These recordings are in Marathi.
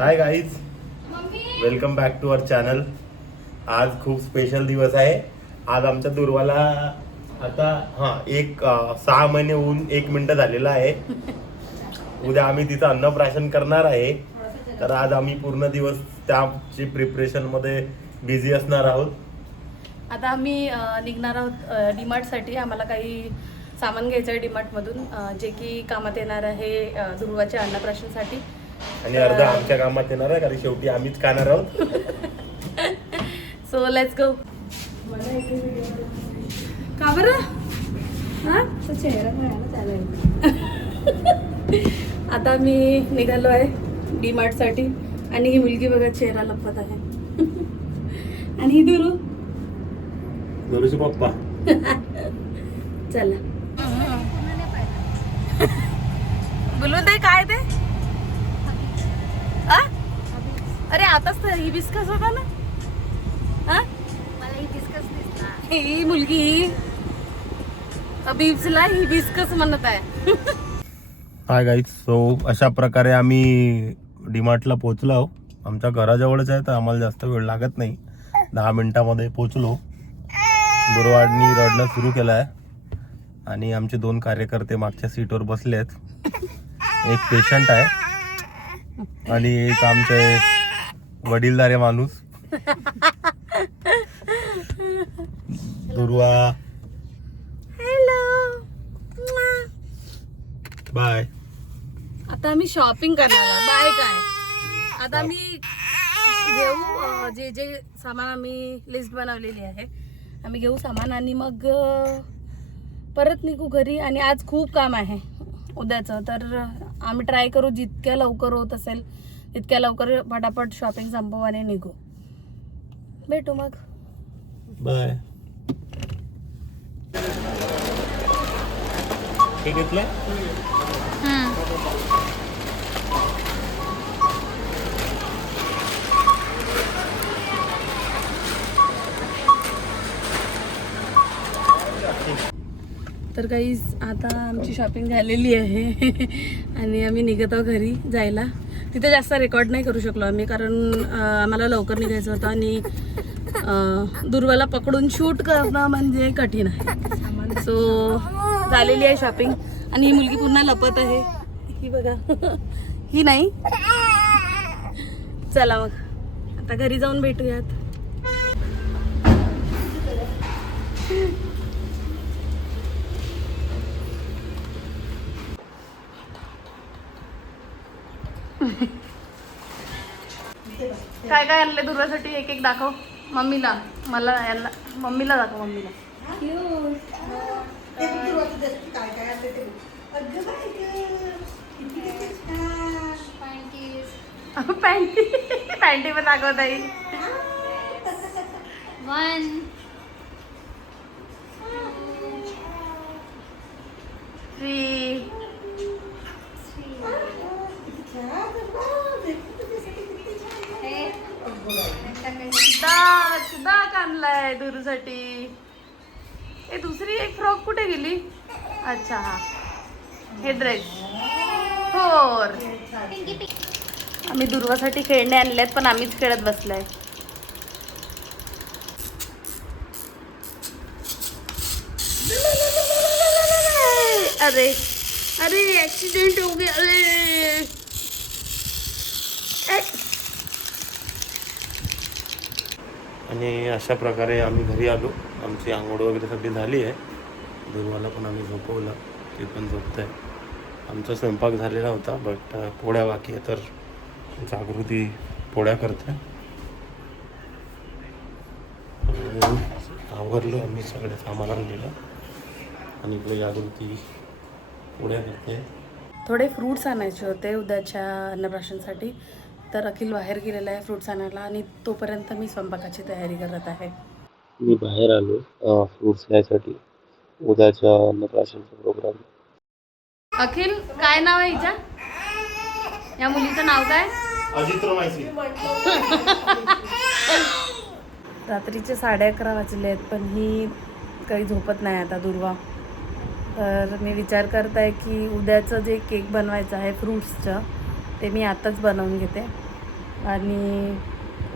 High guys, welcome back to our channel. आज खूप स्पेशल दिवस आहे. आज आमच्या दुर्वाला आता 6 महिने होऊन 1 मिनिट झालेला आहे. उद्या आम्ही तिचं अन्नप्राशन करणार आहे. तर आज आम्ही पूर्ण दिवस त्याची प्रिपरेशन मध्ये बिझी असणार आहोत. आता आम्ही निघणार आहोत डीमार्टसाठी. आम्हाला काही सामान घ्यायचं आहे डीमार्टमधून, जे की कामात येणार आहे दुर्वाच्या अन्नप्राशनसाठी. आणि अर्धा आमच्या कामात येणार आहे, कारण शेवटी आम्हीच खाणार आहोत. So let's go. का बरं? आता आम्ही निघालो आहे डीमार्टसाठी. आणि ही मुलगी बघा चेहरा लपवत आहे. आणि ही दुरू दुरूचे पप्पा. चला बोलून दे काय ते. अरे आताच तर हिबिस्कस होता ना. मला हिबिस्कस दिसला. ही मुलगी अबीब्सला हिबिस्कस म्हणत आहे. हाय गाईज, सो अशा प्रकारे आम्ही डीमार्टला पोहोचलो आहोत. आमच्या घराजवळच आहे, तर आम्हाला जास्त वेळ लागत नाही. 10 मिनिटामध्ये पोहोचलो. दुर्वाडनी रडणं सुरू केलं आहे आणि आमचे 2 कार्यकर्ते मागच्या सीटवर बसले आहेत. एक पेशंट आहे आणि एक आमचे वडीलधारे माणूस. दुर्वा हॅलो, बाय. आता आम्ही शॉपिंग करणार आहोत. बाय काय, आता आम्ही घेऊ जे जे सामान आम्ही लिस्ट बनवलेली आहे. आम्ही घेऊ सामान आणि मग परत निघू घरी. आणि आज खूप काम आहे उद्याचं, तर आम्ही ट्राय करू जितक्या लवकर होत असेल तितक्या लवकर फटाफट शॉपिंग संपवू आणि निघू. भेटू मग. बाय. हे घेतलं? तर गाईज आता आमची शॉपिंग झालेली आहे आणि आम्ही निघत आहोत घरी जायला. तिथे जास्त रेकॉर्ड नाही करू शकलो आम्ही, कारण आम्हाला लवकर निघायचं होतं आणि दुर्वाला पकडून शूट करणं म्हणजे कठीण आहे. सो झालेली आहे शॉपिंग. आणि ही मुलगी पुन्हा लपत आहे. ही बघा ही नाही. चला मग आता घरी जाऊन भेटूयात. काय काय आणले दुर्वासाठी एक एक दाखव. मम्मीला, मला यांना, मम्मीला दाखव. मम्मीला पॅन्टी पॅन्टी पण दाखवता येईल. 1 3 दाग आणलाय दुरूसाठी. हे दुसरी एक फ्रॉक कुठे गेली? अच्छा हा, हे ड्रेस 4. आम्ही दुर्वासाठी खेळणे आणलेत, पण आम्हीच खेळत बसलाय. अरे अरे ऍक्सिडेंट हो गया. अरे आणि अशा प्रकारे आम्ही घरी आलो. आमची आंघोळ वगैरे सगळी झाली आहे. दुर्वाला पण आम्ही झोपवलं, ते पण झोपत आहे. आमचा स्वयंपाक झालेला होता, बट पोळ्या बाकी आहे, तर जागृती पोळ्या करते. आवरलो आम्ही, सगळे सामान आणलेलं आणि इकडे जागृती पोळ्या करते. थोडे फ्रूट्स आणायचे होते उद्याच्या अन्नप्राशनसाठी, तर अखिल बाहेर गेलेला आहे फ्रूट्स आणायला आणि तोपर्यंत मी स्वयंपाकाची तयारी करत आहे. मी बाहेर आलो फ्रूट्स घ्यायसाठी उद्याच्या अन्नप्राशनचा प्रोग्राम. अखिल, काय नाव आहे हिच्या? या मुलीचं नाव काय? अजित्रोमायसिन. रात्रीचे 11:30 वाजले आहेत, पण ही काही झोपत नाही आता दुर्वा. तर मी विचार करत आहे की उद्याचं जे केक बनवायचं आहे फ्रूट्सचं, ते मी आताच बनवून घेते आणि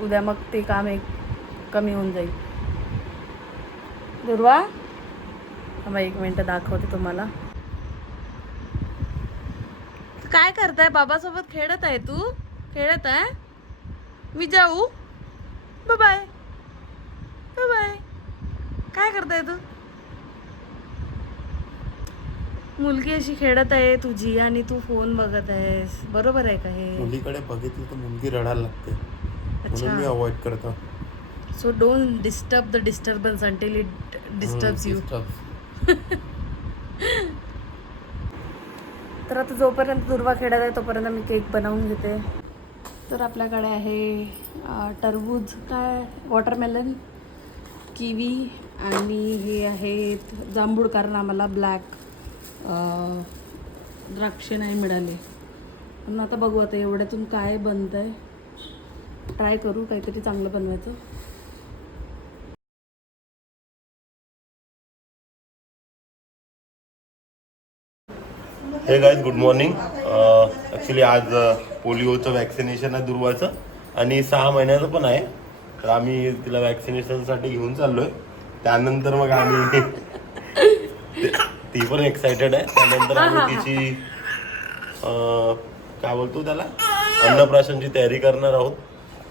उद्या मग ते काम एक कमी होऊन जाईल. दुर्वा थांबा 1 मिनटं दाखवते तुम्हाला. काय करताय? बाबासोबत खेळत आहे तू? खेळत आहे? मी जाऊ? Bye bye bye bye. काय करताय तू? मुलगी अशी खेळत आहे तुझी आणि तू फोन बघत आहेस, बरोबर आहे का हे? मुलीकडे बघितलं तर मुलगी रडायला लागते, म्हणून मी अवॉइड करतो. So don't disturb the disturbance until it disturbs you. तर आता जोपर्यंत दुर्वा खेळत आहे तोपर्यंत मी केक बनवून घेते. तर आपल्याकडे आहे टरबूज, काय वॉटरमेलन, किवी आणि हे आहेत जांभूळ, कारण आम्हाला ब्लॅक द्राक्षे नाही मिळाले. पण आता बघू आता एवढ्यातून काय बनतं आहे. ट्राय करू काहीतरी चांगलं बनवायचं. हे गाईज गुड मॉर्निंग. ॲक्च्युली आज पोलिओचं वॅक्सिनेशन आहे दुर्वाचं आणि 6 महिन्याचं पण आहे. तर आम्ही तिला वॅक्सिनेशनसाठी घेऊन चाललोय. त्यानंतर मग आम्ही ती पण एक्सायटेड आहे. त्यानंतर आम्ही तिची काय बोलतो त्याला अन्नप्राशनची तयारी करणार आहोत.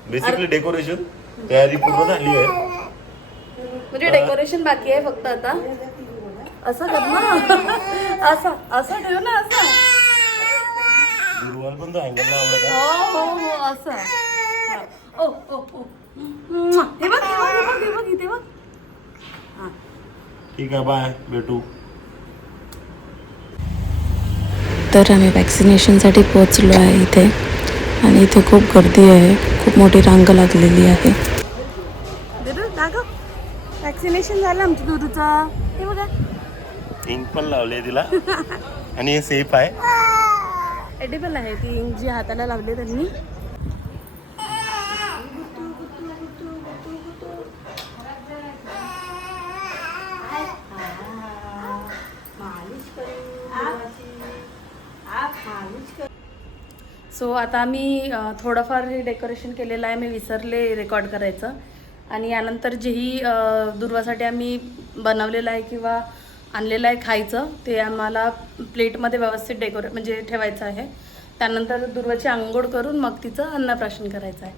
बेसिकली डेकोरेशन तयारी पूर्ण झाली आहे, म्हणजे डेकोरेशन बाकी आहे फक्त आता. असं कर ना, असं असं ठेव ना, असं. गुरुवार पण तो अँगलला आवडत आहे. हो हो हो असं. ओ ओ ओ हे बघ हे बघ हे बघ हे बघ इथे बघ. हां ठीक आहे, बाय, भेटू. तर आम्ही वॅक्सिनेशनसाठी पोहोचलो आहे इथे आणि इथे खूप गर्दी आहे, खूप मोठी रांग लागलेली आहे. दाखव, वॅक्सिनेशन झालं आमचं दुरूचं. हे बघा, इंक पण लावले तिला आणि हे सेफ आहे. एडिबल आहे ती इंक जी हाताला लावली त्यांनी. सो आता आम्ही थोडंफार हे डेकोरेशन केलेलं आहे. मी विसरले रेकॉर्ड करायचं. आणि यानंतर जेही दुर्वासाठी आम्ही बनवलेलं आहे किंवा आणलेलं आहे खायचं, ते आम्हाला प्लेटमध्ये व्यवस्थित म्हणजे ठेवायचं आहे. त्यानंतर दुर्वाची आंघोळ करून मग तिचं अन्नप्राशन करायचं आहे.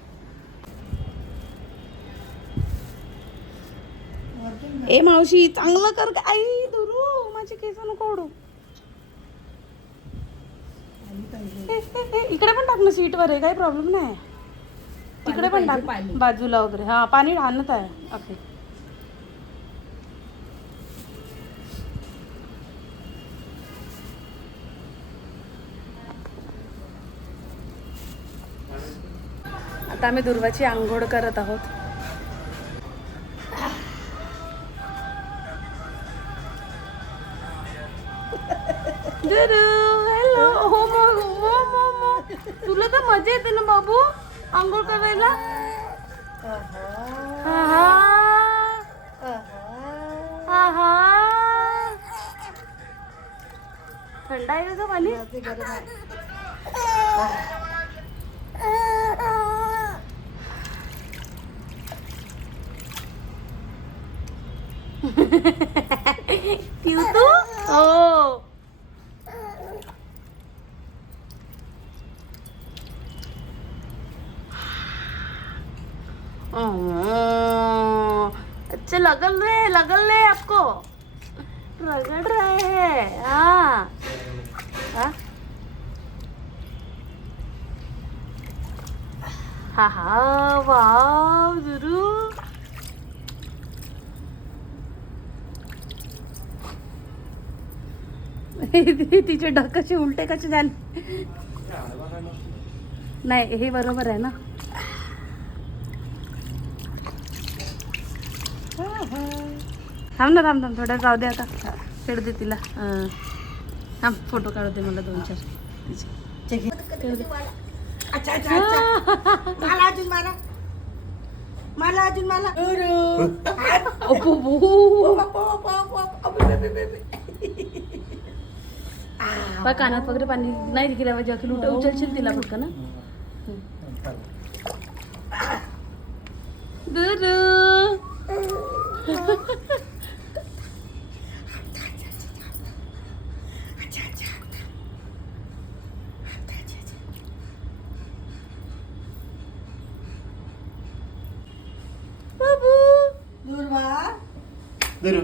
ए मावशी चांगलं कर. आई दुरू माझे केस नको ओढू. इकडे पण टाक ना, सीटवर आहे, काही प्रॉब्लेम नाही. तिकडे पण टाक बाजूला वगैरे. हा पाणी आणत आहे. ओके. आता आम्ही दुर्वाची आंघोळ करत आहोत. हॅलो. हो मग तुला तर मजा येते ना बाबू आंघोळ करायला. थंड आहे का पाणी? क्यों तू? हो अच्छा लगल रहे आपको, रगड़ रहे हैं. हाँ हाँ हाँ वाव दुरू. तिचे डग कसे उलटे कसे झाले. नाही हे बरोबर आहे ना. थांब ना, थांब थोडं राहू दे. आता खेळ दे तिला. थांब फोटो काढू दे मला 2-4 तिचे. कानात वगैरे पाणी नाही गेल्या पाहिजे. अखिल उचलशील तिला फक्त ना. दुरू दुरू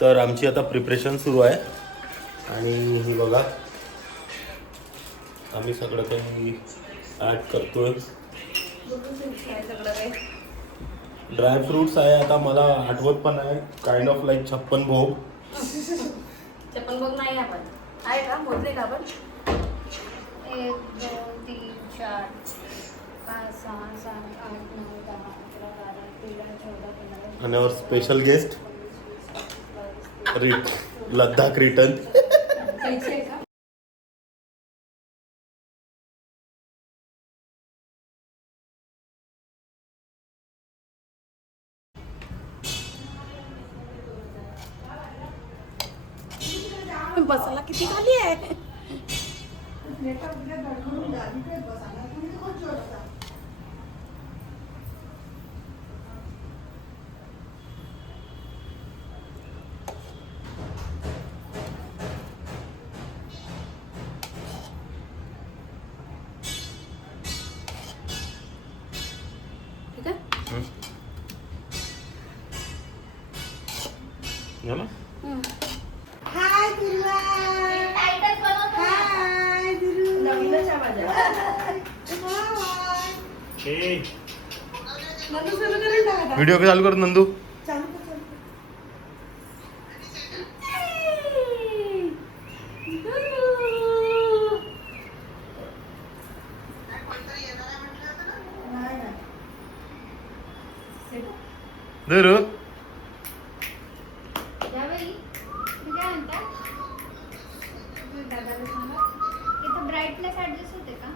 तर आमची आता प्रिपरेशन सुरू आहे आणि हे बघा आम्ही सगळं काही ॲड करतोय. ड्राय फ्रुट्स आहे. आता मला आठवत पण आहे काइंड ऑफ लाईक 56 भोग. चप्पल बघ नाही आपण आहे का मोजले का आपण 1 2 3 4 5 6 7 8 9 10 11 12 13 14 15 आणि आवर स्पेशल गेस्ट लद्दाख रिटर्न. पैसे आहे का बसायला किती खाली आहे. ठीक आहे झालं? नवीनच आहे माझ्या. नंदू सुरू करेल का आता? व्हिडिओ चालू कर नंदू. दुरू यावेळी मी काय म्हणता दादाला सांगा इथं ब्राईटनेस ऍडजस्ट होते का?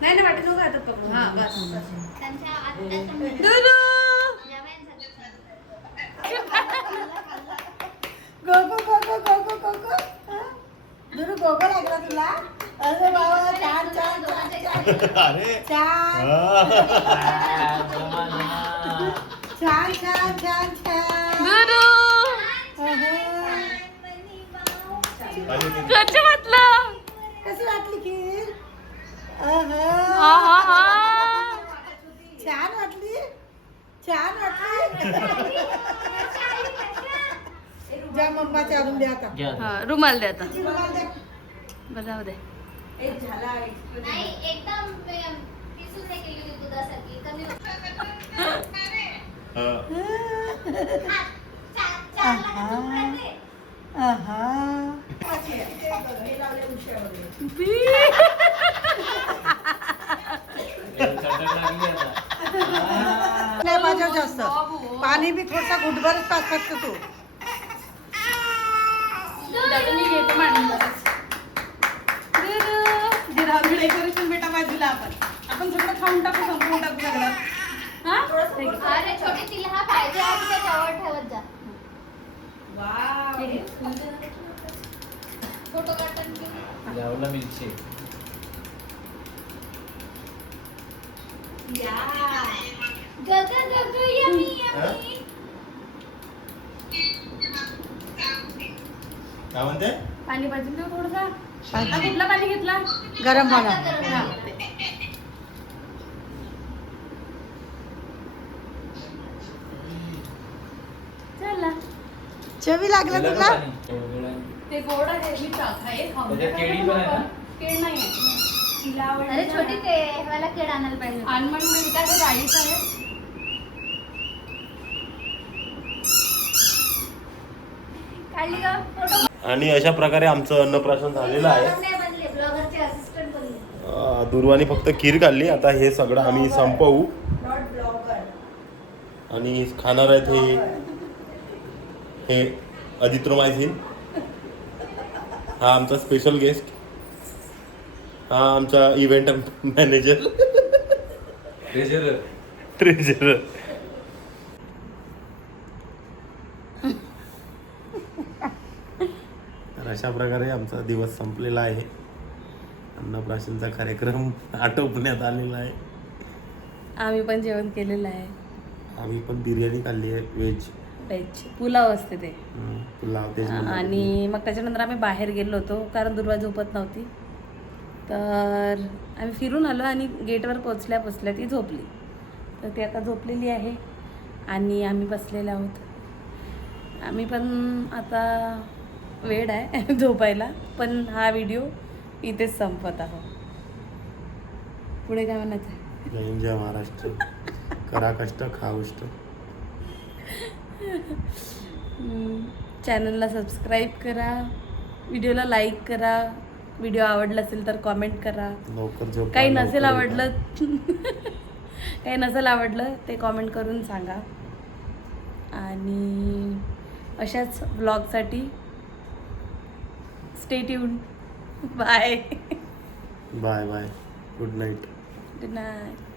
नाही नाही वाटत नको आता पकडू. हा बस त्यांच्या आत्याच्या दुरू गोगो लागला तुला. अरे बाबा छान छान अरे छान छान छान छान छान. दुरू कसं वाटलं. कशी वाटली खीर? हा हा हा छान वाटली छान वाटली. ज्या मम्माच्या आणून द्या आता. हा रुमाल दे आता. किती रुमाल द्या? बजाव दे. नाही एकदम पिसून हे केली होती दुधासारखी कमी नाही पाहिजे जास्त पाणी बी थोडसा घुटभरच पास फक्त तू. दादा मी घेते मांडून बस. डेकोरेशन बेटा बाजूला आपण सगळं खाऊन टाकू संपवून टाकू सगळं. अरे छोटी तिला हा पाहिजे आहे त्याच्यावर ठेवत जा. फोटो काढताना लावला मिल्कशेक. गग गग यमी यमी. काय म्हणते? पाणी भाजून देऊ थोडसा. आता कुठला पाणी घेतला. गरम पाणी. चला चवी लागला तुला. ते गोड आहे. मी खाईल खाऊन. त्याच्यात केळी पण आहे ना? केळ नाही आहे. तिला आवडतं. अरे छोटी ते मला केळ आणायला पाहिजे. अनमन मिळतात हे गाडीचं आहे. काढली का फोटो? आणि अशा प्रकारे आमचं अन्नप्राशन झालेलं आहे. नाही बनले ब्लॉगरचे असिस्टंट बनले. दुर्वानी फक्त खीर खाल्ली. आता हे सगळं आम्ही संपवू आणि खाणार आहेत हे अजिथ्रोमायसिन. हा आमचा स्पेशल गेस्ट, हा आमचा इव्हेंट मॅनेजर, ट्रेजरर. तर अशा प्रकारे आमचा दिवस संपलेला आहे. अन्नप्राशनचा कार्यक्रम आटोपण्यात आलेला आहे. आम्ही पण जेवण केलेलं आहे. आम्ही पण बिर्याणी खाल्ली आहे, व्हेज पुलाव असते ते. पुलाव तेच म्हणलं. आणि मग त्याच्यानंतर आम्ही बाहेर गेलो होतो कारण दुर्वा झोपत नव्हती. तर आम्ही फिरून आलो आणि गेटवर पोचल्या ती झोपली. तर ती आता झोपलेली आहे आणि आम्ही बसलेले आहोत. आम्ही पण आता वेळ आहे झोपायला, पण हा व्हिडिओ इथेच संपत आहोत. पुढे काय म्हणायचं आहे? जय हिंद, जय महाराष्ट्र. करा कष्ट, खा उष्ट. चॅनलला सबस्क्राईब करा, व्हिडिओला लाईक करा, व्हिडिओ आवडला असेल तर कॉमेंट करा. लवकर झोपा, काही लवकर नसेल उठा. आवडलं काही नसेल आवडलं ते कॉमेंट करून सांगा. आणि अशाच ब्लॉगसाठी stay tune. Bye. Bye bye, good night. Good night.